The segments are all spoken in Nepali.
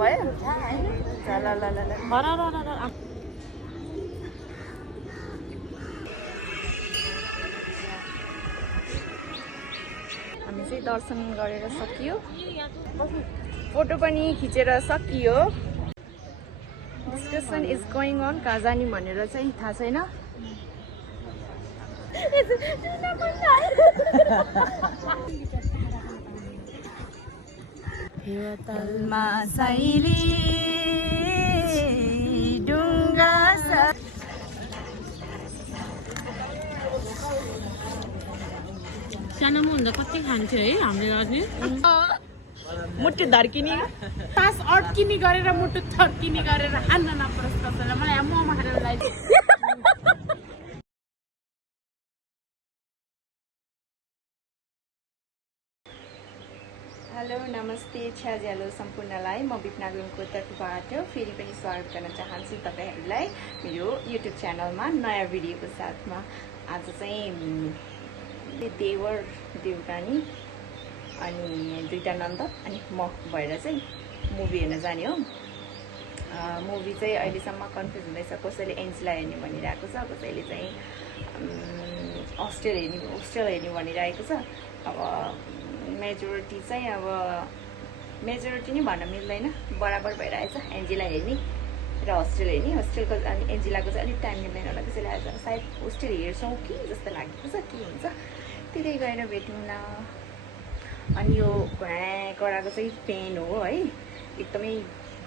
भयो ल ल ल ल हामी चाहिँ दर्शन गरेर सकियो फोटो पनि खिचेर सकियो डिस्कसन इज गोइङ अन कहाँ जाने भनेर चाहिँ थाहा छैन हिउँतलमा साइली डुङ्गा सानोमा हुँदा कति खान्थ्यो है हामीले गर्ने मुटु धर्किने सास अड्किने गरेर मुटु थर्किने गरेर खान्न नपरोस् कसैलाई मलाई मोमो खाएर लगाइदियो हेलो नमस्ते छ्याज्यालो सम्पूर्णलाई म विपना गुरुङको तर्फबाट फेरि पनि स्वागत गर्न चाहन्छु तपाईहरुलाई मेरो युट्युब च्यानलमा नयाँ भिडियोको साथमा आज चाहिँ देवर देवरानी अनि दुईटा नन्द अनि म भएर चाहिँ मुभी हेर्न जाने हो मुभी चाहिँ अहिलेसम्म कन्फ्युज हुँदैछ कसैले एन्जिला हेर्ने भनिरहेको छ कसैले चाहिँ हस्टेल हेर्ने भनिरहेको छ अब मेजोरिटी चाहिँ अब मेजोरिटी नै भन्न मिल्दैन बराबर भइरहेछ एन्जिला हेर्ने र हस्टेल हेर्ने हस्टेलको अनि एन्जिलाको चाहिँ अलिक टाइम मिल्दैन होला त्यसैले आज सायद हस्टेल हेर्छौँ कि जस्तो लागेको छ के हुन्छ त्यतै गएर भेटौँ न अनि यो कराको चाहिँ पेन हो है एकदमै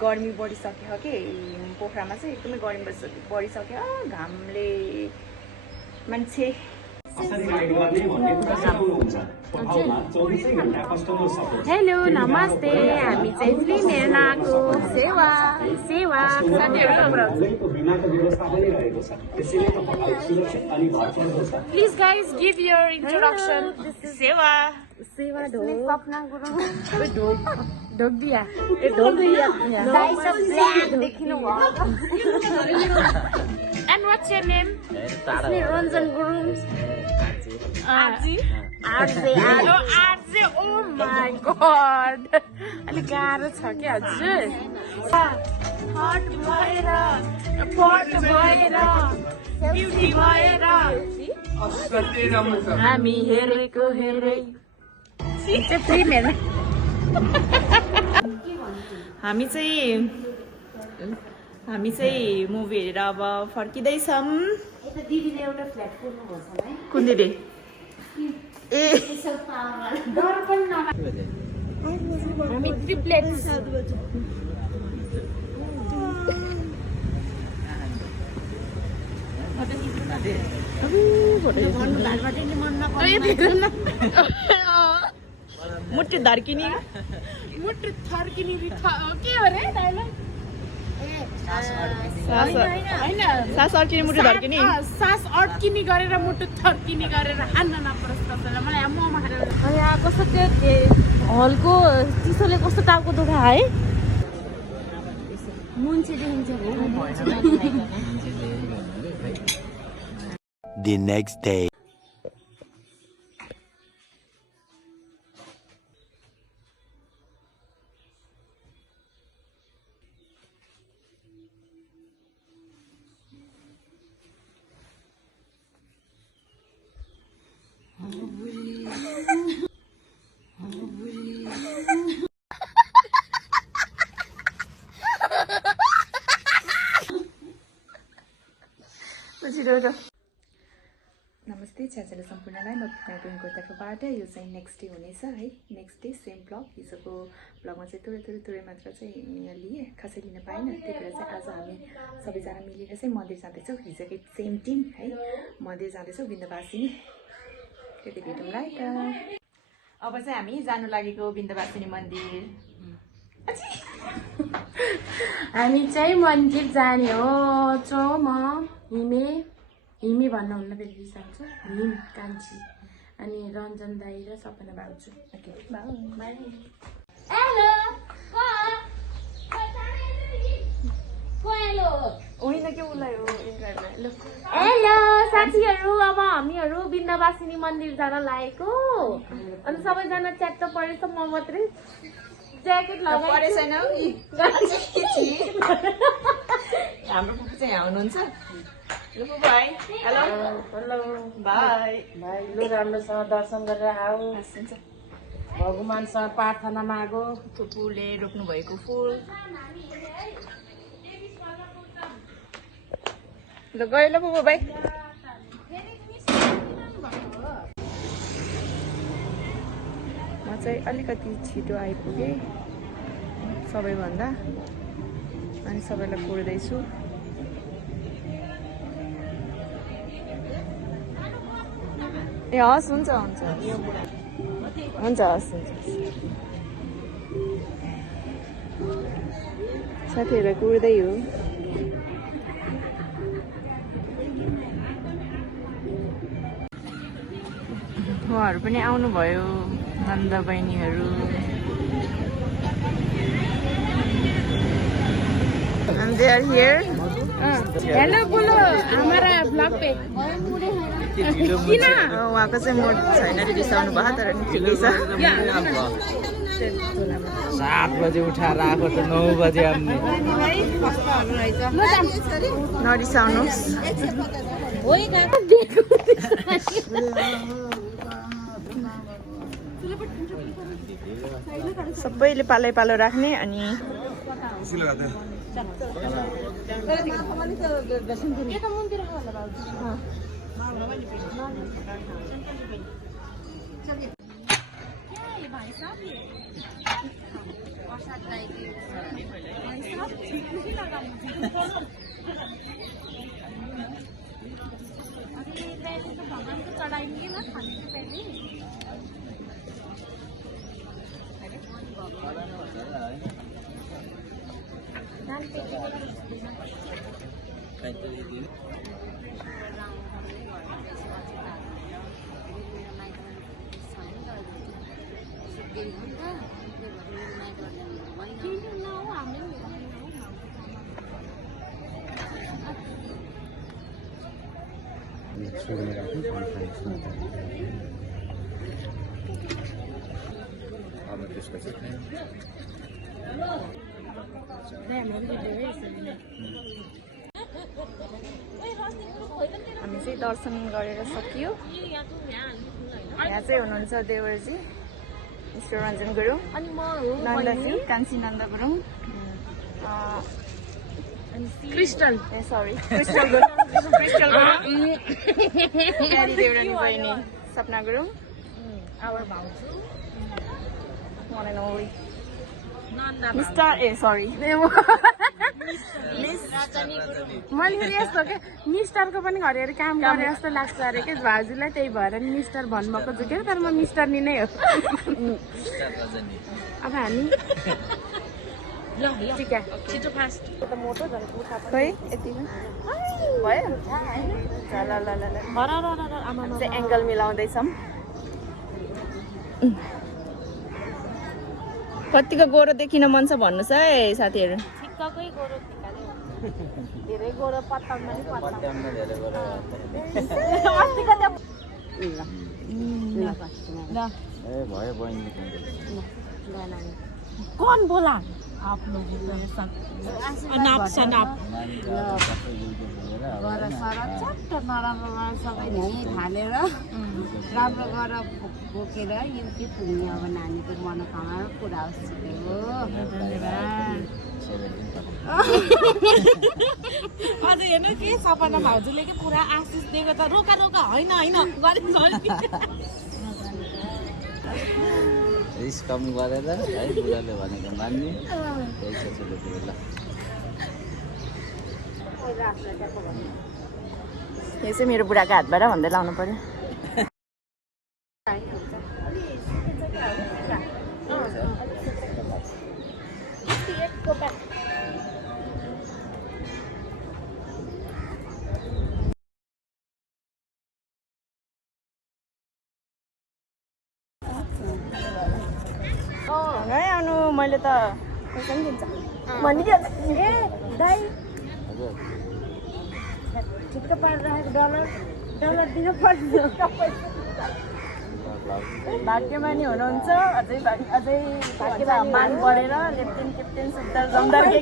गर्मी बढिसक्यो के पोखरामा चाहिँ एकदमै गर्मी बढिसक्यो घामले मान्छे हेलो नमस्ते हामी चाहिँ फिल्म हेर्न आएको सेवा please guys give your introduction सेवा सपना गुरुङ ढोक दिया And what's your name? Ranjan Gurung Arzi. Oh my god. अलिक गाह्रो छ कि हजुर हट भएर पट भएर ब्युटी भएर हामी हेरेको हेर्दै फिल्म हेर्न हामी चाहिँ मुभी हेरेर अब फर्किँदैछौँ कुन दिदी ए हामी ट्रिप्लेट्स मुटु धर्किने मुटु थर्किने के हो रे डायलग सास अड्किने मुटु धर्किने सास अड्किने गरेर मुटु थर्किने गरेर खान्न नपरोस् कसैलाई मलाई मोमो खाएर यहाँ कस्तो त्यो हलको चिसोले कस्तो टाउको दुखा है मुन्छे देखिन्छ The next day. नमस्ते छ्याज्यालो सम्पूर्णलाई म विपना गुरुङको तर्फबाट यो चाहिँ नेक्स्ट डे हुनेछ है नेक्स्ट डे सेम ब्लग हिजोको ब्लगमा चाहिँ थोरै मात्र चाहिँ लिएँ खासै लिन पाइनँ त्यही भएर चाहिँ आज हामी सबैजना मिलेर चाहिँ मन्दिर जाँदैछौँ हिजोकै सेम टिम है मन्दिर जाँदैछौँ विन्ध्यवासिनी त्यति भेटौँला है त अब चाहिँ हामी जानु लागेको विन्ध्यवासिनी मन्दिर हामी चाहिँ मन्दिर जाने हो म हिमे भन्नुहुन्न फेरि बिर्साउँछु हिम कान्छी अनि रञ्जन दाई र सपना भाउजू हेलो साथीहरू अब हामीहरू विन्ध्यवासिनी मन्दिर जान लागेको अनि सबैजना च्याट्ट परेछ म मात्रै ज्याकेट लगाइ परे छैन हाम्रो पुपू चाहिँ यहाँ हुनुहुन्छ ल पुपू भाइ हेलो हेलो बाई भाइ लु राम्रोसँग दर्शन गरेर आऊ हस्नुहुन्छ भगवानसँग प्रार्थना मागो पुपूले रोप्नु भएको फुल ल गयो ल पुपू भाइ म चाहिँ अलिकति छिटो आइपुगेँ सबैभन्दा अनि सबैलाई कुर्दैछु ए हस् हुन्छ हुन्छ हुन्छ हस् हुन्छ साथीहरूलाई कुर्दै हो उहाँहरू पनि आउनुभयो नन्द बहिनीहरू And they are here. Hello बोलो हमारा ब्लग पे किन उहाँको चाहिँ मोड छैन रे रिसाउनु भयो तर नि ठिकै छ 7 बजे उठाएर आएको त 9 बजे आउने नरिसाउनुहोस् सबैले पालै पालो राख्ने अनि हामी चाहिँ दर्शन गरेर सकियो यहाँ चाहिँ हुनुहुन्छ देवरजी मिस्टर रञ्जन गुरुङ अनि म नन्दजी कान्छी नन्द गुरुङ क्रिस्टल ए sorry Crystal Gurung Crystal Gurung प्यारी देवरानी बहिनी सपना गुरुङ आवर भाउजू one and only मिस्टर ए सरी मैले फेरि यस्तो के मिस्टरको पनि घरिघरि काम गरे जस्तो लाग्छ अरे के भाउजूलाई त्यही भएर नि मिस्टर भन्नुभएको छु के तर म मिस्टर नि नै हो अब हामी ल ठिक छिटो फास्ट त मोटो झन् उठा खै यति भयो ल ल ल ल चाहिँ एङ्गल मिलाउँदैछौँ कतिको गोरो देखिन मन छ भन्नुहोस् है साथीहरू ठिक्ककै गोरो ठिक्काले धेरै गोरो पत्तामा नि पत्याउनु धेरै गरेर ए भयो बहिनी कौन बोला आप लोग अनाप शनाप गर सर चट्ट नराम्रो सबै यहीँ थालेर राम्रो गरेर बोकेर युट्युब पुग्ने अब नानीको मनोकामना पुरा होस् छिटो अझ हेर्नु के सपना भाउजूले के पुरा आशिष दिएको त रोका रोका होइन रिस कम गरेर है बुढाले भनेको मान्ने त्यही छ छोटो कुरो ल यो चाहिँ मेरो बुढाको हातबाट भन्दै लाउनु पर्यो है आउनु मैले त पैसा पनि दिन्छ भनिदियो ए दाइ ठिक्क पारेर राखेको डलर दिनु पर्छ भाग्यमानी हुनुहुन्छ अझै भाग्यमानी मान परेर लेफ्टिन क्याप्टेन सुन्दर जमदार के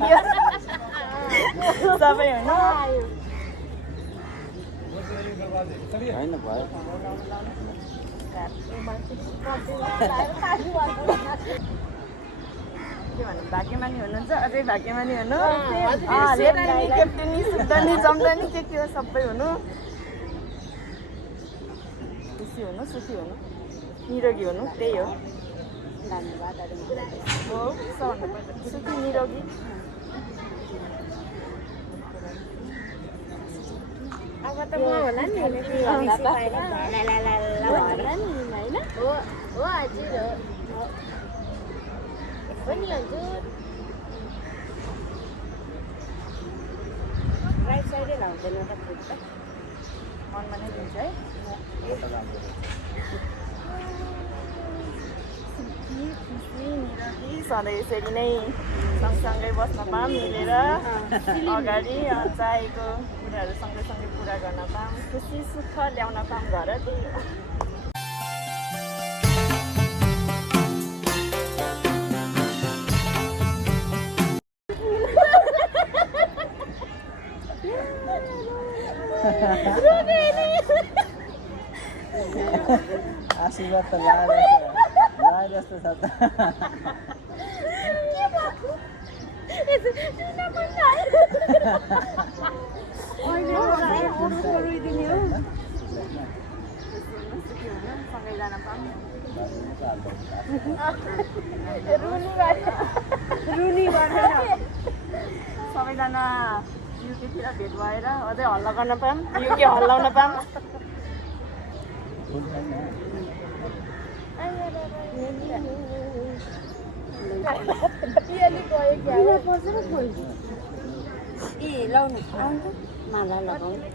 सबै होइन होइन भयो के भन्नु भाग्यमानी हुनुहुन्छ अझै भाग्यमानी हुनु लेफ्टिनी क्याप्टेनी सुन्दरनी जमदानी के हो सबै हुनु खुसी हुनु सुखी हुनु निरोगी हुनु त्यही हो हो सुखी निरोगी अब त म होला नि होइन हो हजुर हो नि हजुर राइट साइडै लाउँदैन त फुट त मनमा नै दिन्छ है सुखी खुसी निरोगी सधैँ यसरी नै सँगसँगै बस्न पाऊँ मिलेर अगाडि चाहेको कुराहरू सँगै पुरा गर्न पाऊँ खुसी सुख ल्याउन पाऊँ घर त्यही हो आशीर्वाद त लाए जस्तो छ त सँगै जान पाऊँ सबैजना युकेतिर भेट भएर अझै हल्ला गर्न पाऊँ युके हल्लाउन पाऊँ ए लाउनु माला लगाउनु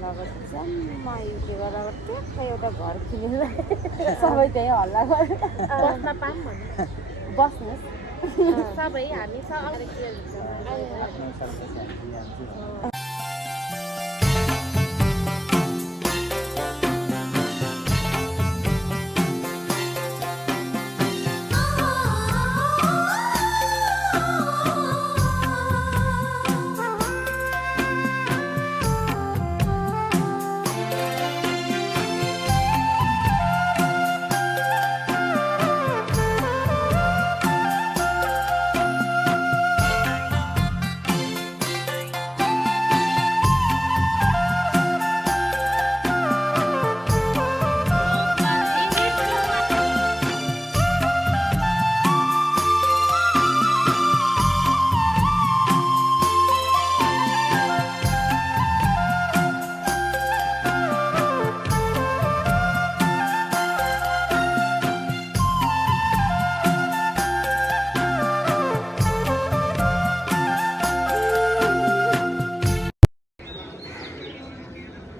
लगाएको सानो युके गरेर ट्याक्कै एउटा घर किनेर सबै त्यही हल्ला गरेर बस्न पाऊँ भन्नु बस्नुहोस् सबै हामी सबै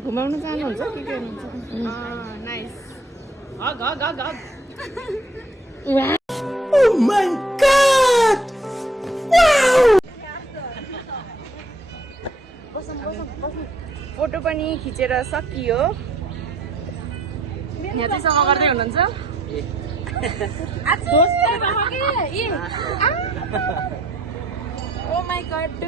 घुमाउनु जानुहुन्छ के गर्नुहुन्छ नाइस फोटो पनि खिचेर सकियो यहाँ चाहिँ सफा गर्दै हुनुहुन्छ ओ माई गॉड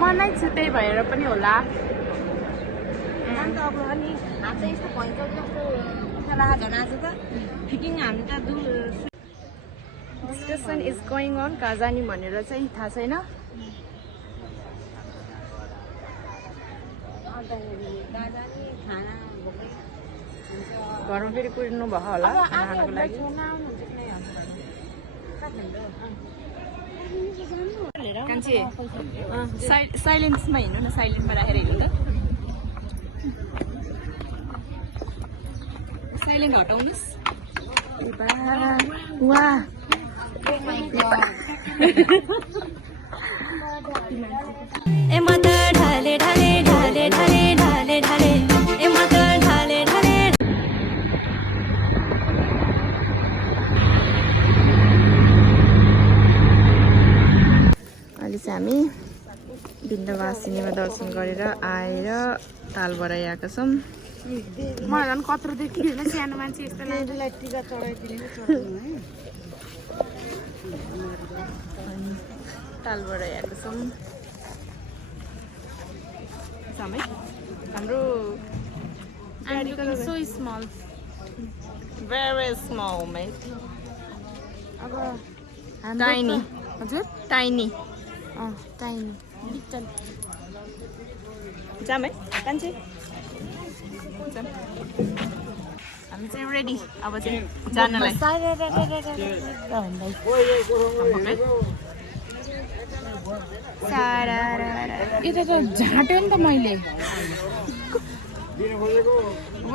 मनै छुट्टै भएर पनि होला अन्त अब अनि हात चाहिँ यस्तो भइन्छ जस्तो राखेको झन् आज त फिटिङ हामी त डिस्कसन इज गोइङ अन कहाँ जाने भनेर चाहिँ थाहा छैन घरमा फेरि कुर्नु भयो होला खानाको लागि कान्छे साइलेन्समा हिँड्नु न साइलेन्टमा राखेर हिँड्नु त साइलेन्ट हटाउनुहोस् वाह ए मत ढाले ढाले ढाले ढाले ढाले ढाले ए मत ढाले ढाले हामी विन्ध्यवासिनीमा दर्शन गरेर आएर तालबराई आएका छौँ। मलाई झन् कत्रो देखिँदैन सानो मान्छे यस्तो त्यसलाई टिका चढाइदिने चढाउनु है। तालबराई आएका छौँ। समय हाम्रो so small very small mate. अब Tiny. हजुर Tiny. टाइम लिटल जाम है कान्छे जाम। हामी चाहिँ रेडी अब चाहिँ जानलाई। यता त झाँट्यो नि त मैले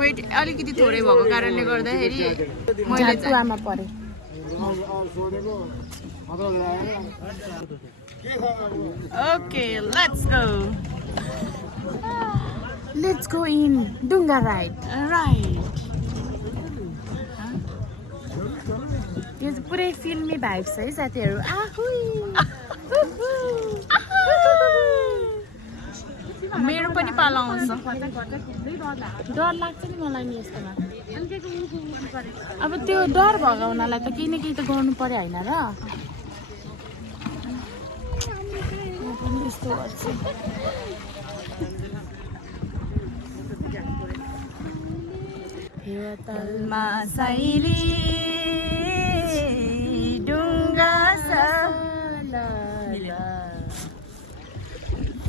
वेट अलिकति थोरै भएको कारणले गर्दाखेरि मैले झाँटुवामा परे ओके लेट्स गो इन डुङ्गा राइड राइट। यो चाहिँ पुरै फिल्मी भाइब छ है साथीहरू। मेरो पनि पालो आउँछ। डर लाग्छ नि मलाई नि यस्तोमा। अब त्यो डर भगाउनलाई त केही न केही त गर्नु पर्यो होइन र। म पनि यस्तो गर्छु। हिउँतलमा साइली डुङ्गा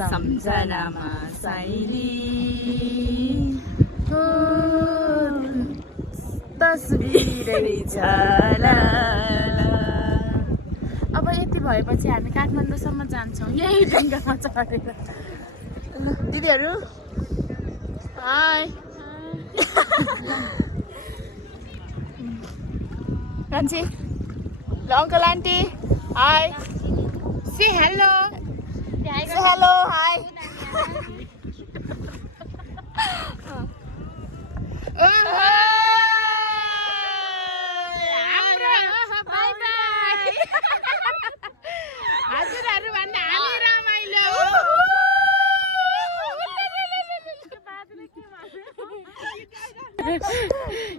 सम्झनामा साइली तस्बिरै छ। अब यति भएपछि हामी काठमाडौँसम्म जान्छौँ यही डुङ्गामा चढेर। दिदीहरू हाई कान्छे ल अङ्कल आन्टी हाई से हेलो हेलो हाई। हजुरहरू भन्दा हामी रमाइलो।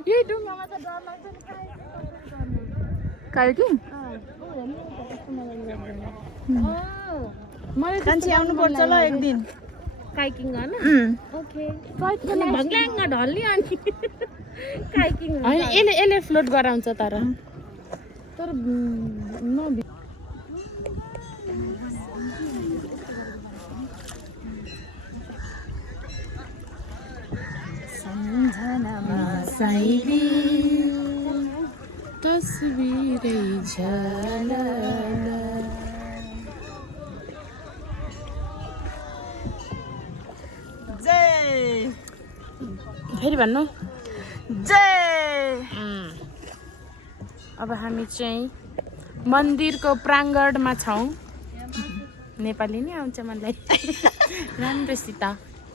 यही डुङ्गामा त डर लाग्छ नि। कालकिङ मलाई कान्छी आउनुपर्छ ल एक दिन। काइकिङ गर्न ओके भङ्ग्याङ ढल्ने अनि काइकिङ होइन यसले फ्लोट गराउँछ तर सम्झनामा साइली तस्बिरै झलला। जय फेरि भन्नु जय। अब हामी चाहिँ मन्दिरको प्राङ्गणमा छौँ। नेपाली नै आउँछ मलाई राम्रोसित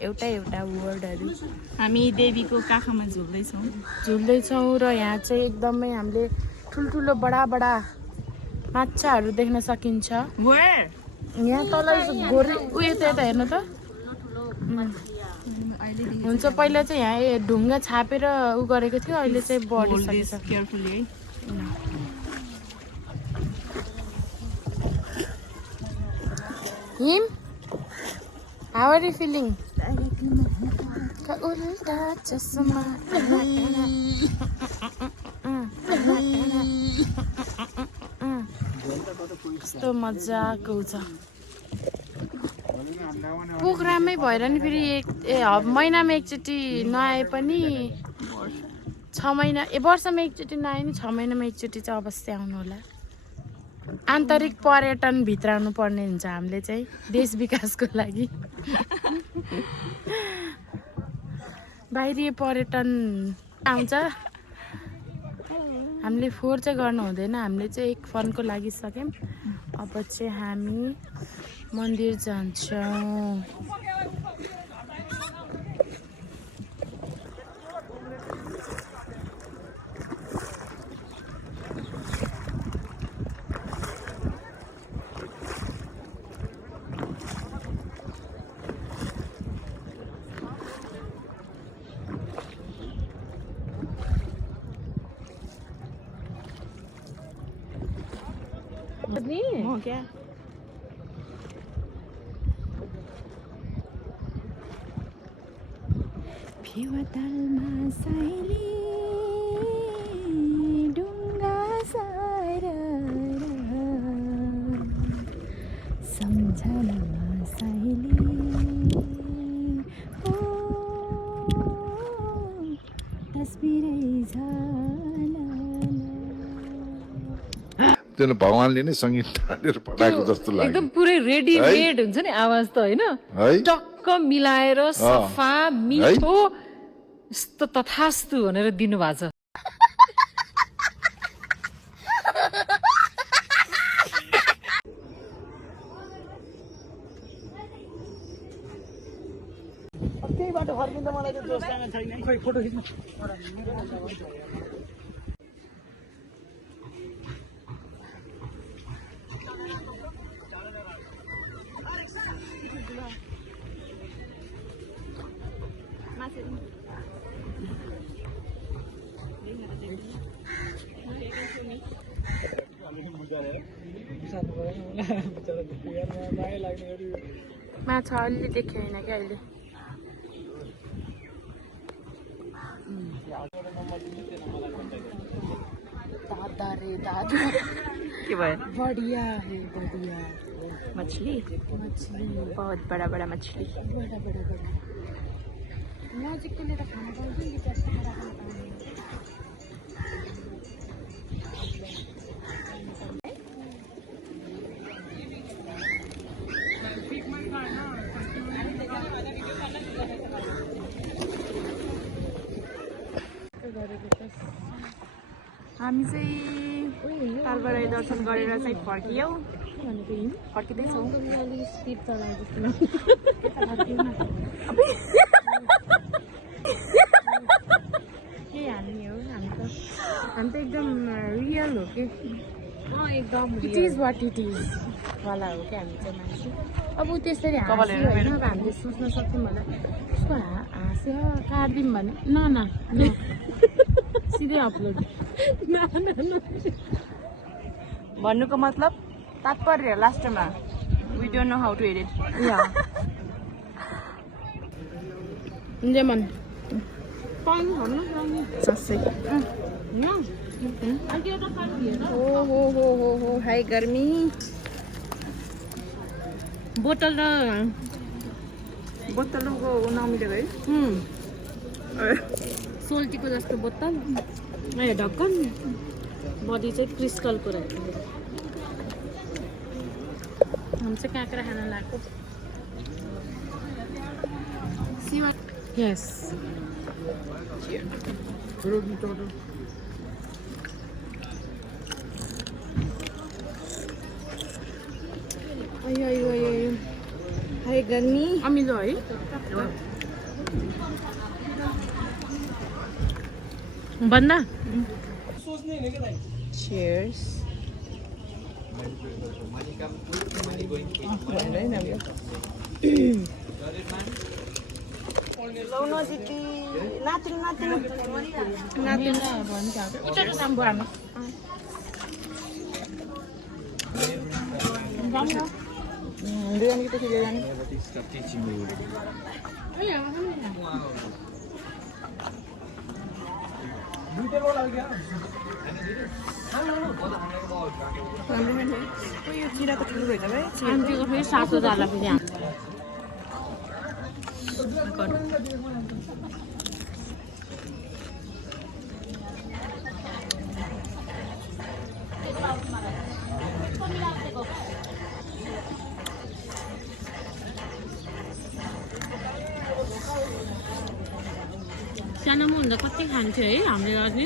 एउटा एउटा वर्डहरू। हामी देवीको काखमा झुल्दैछौँ र यहाँ चाहिँ एकदमै हामीले ठुल्ठुलो बडा बडा माछाहरू देख्न सकिन्छ। यहाँ तल गोरे उयो त यता हेर्नु त हुन्छ। पहिला चाहिँ यहाँ ढुङ्गा छापेर उ गरेको थियो, अहिले चाहिँ बढिसकेछ। केयरफुली है। हिम हाउ आर यु फिलिङ? उल्टा चस्मा कस्तो मजाको छ। प्रोग्रामै भएर नि फेरि महिनामा एकचोटि नआए पनि 6 महिना वर्षमा एकचोटि नआए नि 6 महिनामा एकचोटि चाहिँ अवश्य आउनु होला। आन्तरिक पर्यटन भित्राउनु पर्ने हुन्छ हामीले चाहिँ देश विकासको लागि। बाहिरी पर्यटन आउँछ, हामीले फोहोर चाहिँ गर्नु हुँदैन। हामीले चाहिँ एक फनको लागि सक्यौँ। अब चाहिँ हामी मन्दिर जान्छौँ। म क्या फेवातालमा साइली ढुङ्गा सार सम्झनामा साइली ओ तस्बिरै त्यो भगवानले नै सङ्गीत हालेर पठाएको जस्तो लाग्यो एकदम पुरै रेडिमेड हुन्छ नि आवाज त होइन है टक्क मिलाएर सफा मिठो यस्तो तथास्तु भनेर दिनुभएको छ माछा अलि देखेँ होइन क्या अहिले दादा रे दादा के भयो बढ़िया है बढ़िया मछली बहुत बड़ा बड़ा मछली बड़ा बड़ा बड़ा नजिकको लिएर खाना पाउँछ नि त्यहाँ खाना पाउँदैन हामी चाहिँ कालबाडै दर्शन गरेर चाहिँ फर्कियौँ फर्किँदैछौँ स्पिड चलाए जस्तो के हाल्ने हो हामी त एकदम रियल हो कि एकदम it is what it is वाला हो क्या हामी चाहिँ मान्छे अब त्यसरी हाँस्यो होइन अब हामीले सोच्न सक्छौँ होला उसको हाँस्यो काट्दिउँ भने न सिधै अपलोड भन्नुको मतलब तात्पर्य लास्टमा we don't know how to edit जेमन पानी भन्नु सबै हो हाई गर्मी बोतल र बोतलको नमिलेको है सोल्टीको जस्तो बोतल ए ढक्कन बडी चाहिँ क्रिस्टलको रहेछ हामी चाहिँ काँक्रा खान लाग्यो यस हाई गर्मी अमिलो है भन्दा Cheers. यो किराको ठुलो रहेछ भाइ आन्टीको फेरि सातो जाला फेरि सानोमा हुँदा कति खान्थ्यो है हामीले अघि